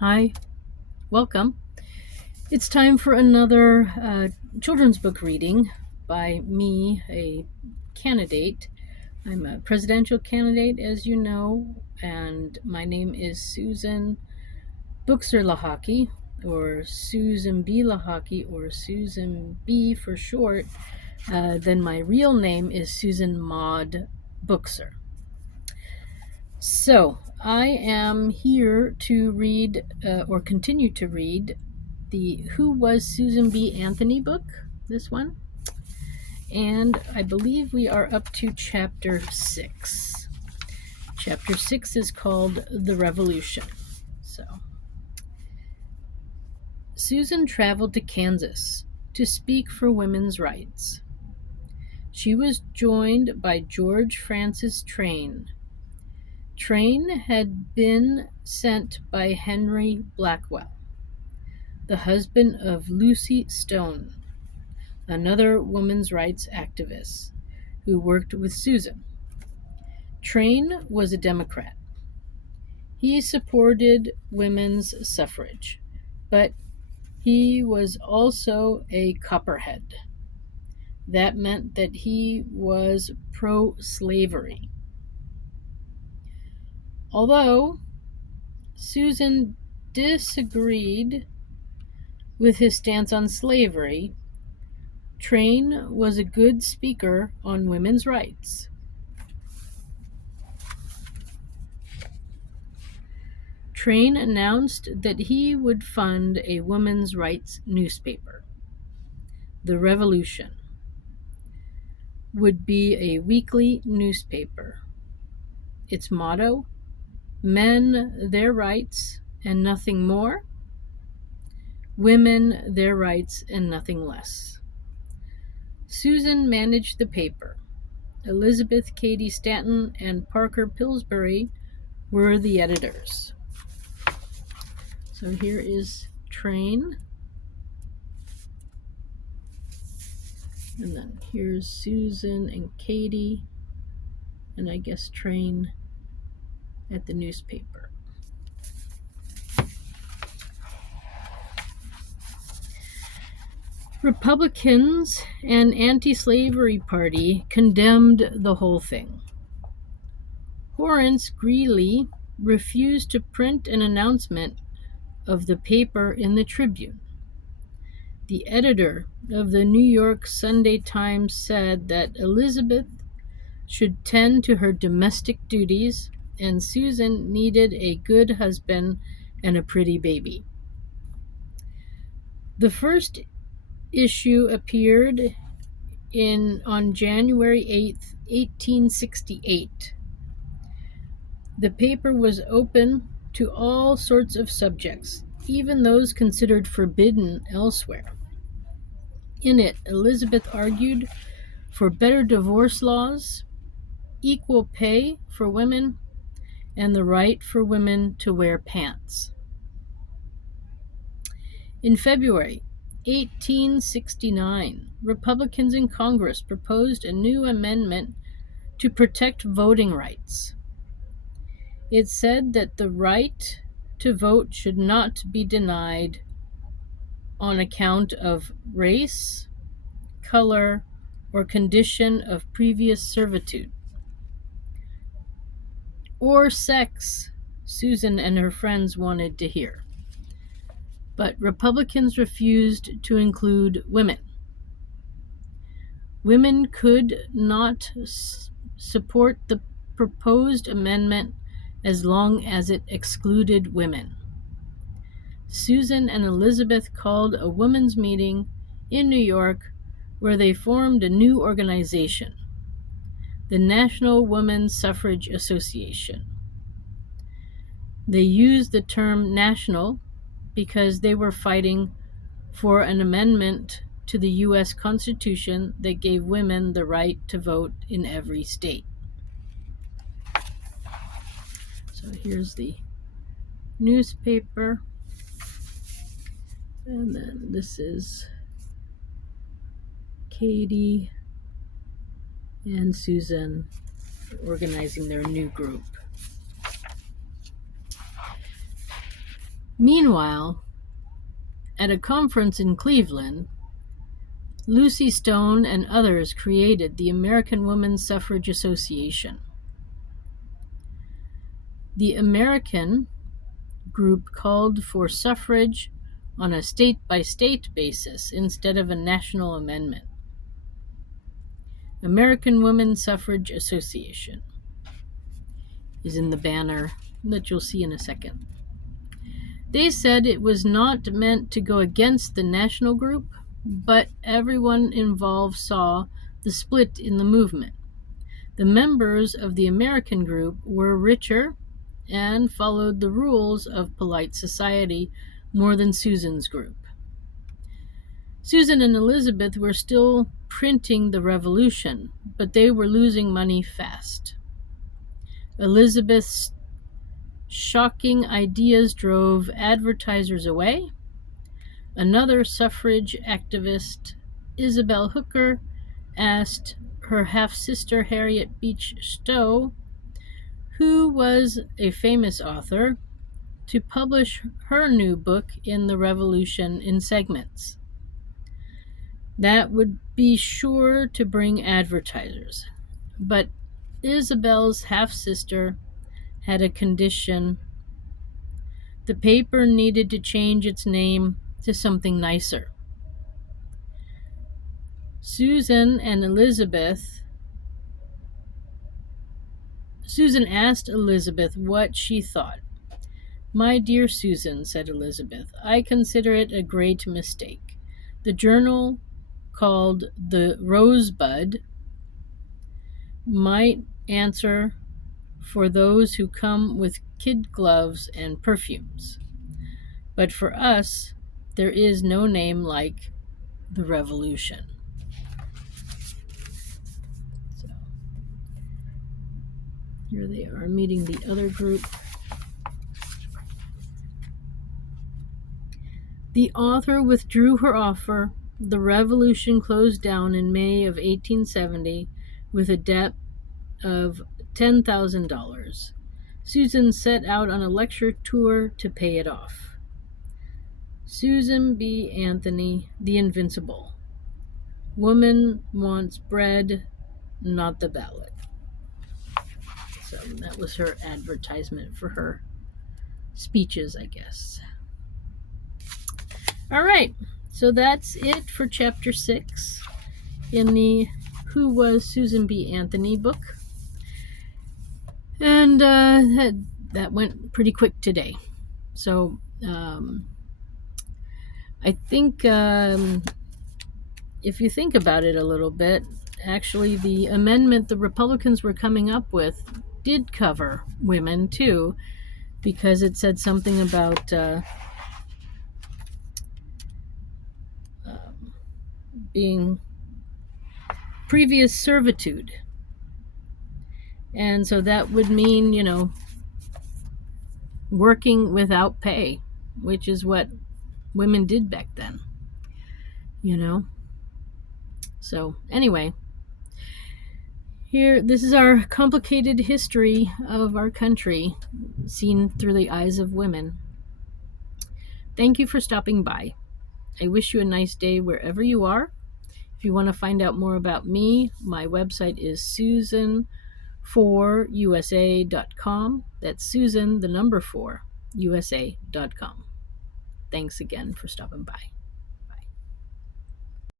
Hi, welcome. It's time for another children's book reading by me, a candidate. I'm a presidential candidate, as you know, and my name is Susan Buchser-Lochocki, or Susan B. Lochocki, or Susan B for short. Then my real name is Susan Maud Buchser. So, I am here to read or continue to read the Who Was Susan B. Anthony book, this one. And I believe we are up to chapter 6. Chapter 6 is called The Revolution. So, Susan traveled to Kansas to speak for women's rights. She was joined by George Francis Train. Train had been sent by Henry Blackwell, the husband of Lucy Stone, another women's rights activist who worked with Susan. Train was a Democrat. He supported women's suffrage, but he was also a Copperhead. That meant that he was pro-slavery. Although Susan disagreed with his stance on slavery, Train was a good speaker on women's rights. Train announced that he would fund a women's rights newspaper. The Revolution would be a weekly newspaper. Its motto, men their rights and nothing more, women their rights and nothing less. Susan managed the paper. Elizabeth Cady Stanton and Parker Pillsbury were the editors. So here is Train. And then here's Susan and Katie, and I guess Train at the newspaper. Republicans and anti-slavery party condemned the whole thing. Horace Greeley refused to print an announcement of the paper in the Tribune. The editor of the New York Sunday Times said that Elizabeth should tend to her domestic duties and Susan needed a good husband and a pretty baby. The first issue appeared on January 8th, 1868. The paper was open to all sorts of subjects, even those considered forbidden elsewhere. In it, Elizabeth argued for better divorce laws, equal pay for women, and the right for women to wear pants. In February 1869, Republicans in Congress proposed a new amendment to protect voting rights. It said that the right to vote should not be denied on account of race, color, or condition of previous servitude, or sex, Susan and her friends wanted to hear. But Republicans refused to include women. Women could not support the proposed amendment as long as it excluded women. Susan and Elizabeth called a women's meeting in New York where they formed a new organization, the National Women's Suffrage Association. They used the term national because they were fighting for an amendment to the U.S. Constitution that gave women the right to vote in every state. So here's the newspaper. And then this is Katie and Susan organizing their new group. Meanwhile, at a conference in Cleveland, Lucy Stone and others created the American Women's Suffrage Association. The American group called for suffrage on a state-by-state basis instead of a national amendment. American Women's Suffrage Association is in the banner that you'll see in a second. They said it was not meant to go against the national group, but everyone involved saw the split in the movement. The members of the American group were richer and followed the rules of polite society more than Susan's group. Susan and Elizabeth were still printing the Revolution, but they were losing money fast. Elizabeth's shocking ideas drove advertisers away. Another suffrage activist, Isabel Hooker, asked her half-sister Harriet Beecher Stowe, who was a famous author, to publish her new book in the Revolution in segments. That would be sure to bring advertisers. But Isabel's half-sister had a condition. The paper needed to change its name to something nicer. Susan asked Elizabeth what she thought. "My dear Susan," said Elizabeth, "I consider it a great mistake. The journal called The Rosebud might answer for those who come with kid gloves and perfumes. But for us, there is no name like the Revolution." So, here they are meeting the other group. The author withdrew her offer. The Revolution closed down in May of 1870 with a debt of $10,000. Susan set out on a lecture tour to pay it off. Susan B. Anthony, The Invincible. Woman wants bread, not the ballot. So that was her advertisement for her speeches, I guess. All right, so that's it for Chapter 6 in the Who Was Susan B. Anthony book. And that went pretty quick today. So I think if you think about it a little bit, actually the amendment the Republicans were coming up with did cover women too, because it said something about being previous servitude. And so that would mean, working without pay, which is what women did back then. So anyway, this is our complicated history of our country seen through the eyes of women. Thank you for stopping by. I wish you a nice day wherever you are. If you want to find out more about me, my website is Susan4USA.com. That's Susan, the number 4, USA.com. Thanks again for stopping by.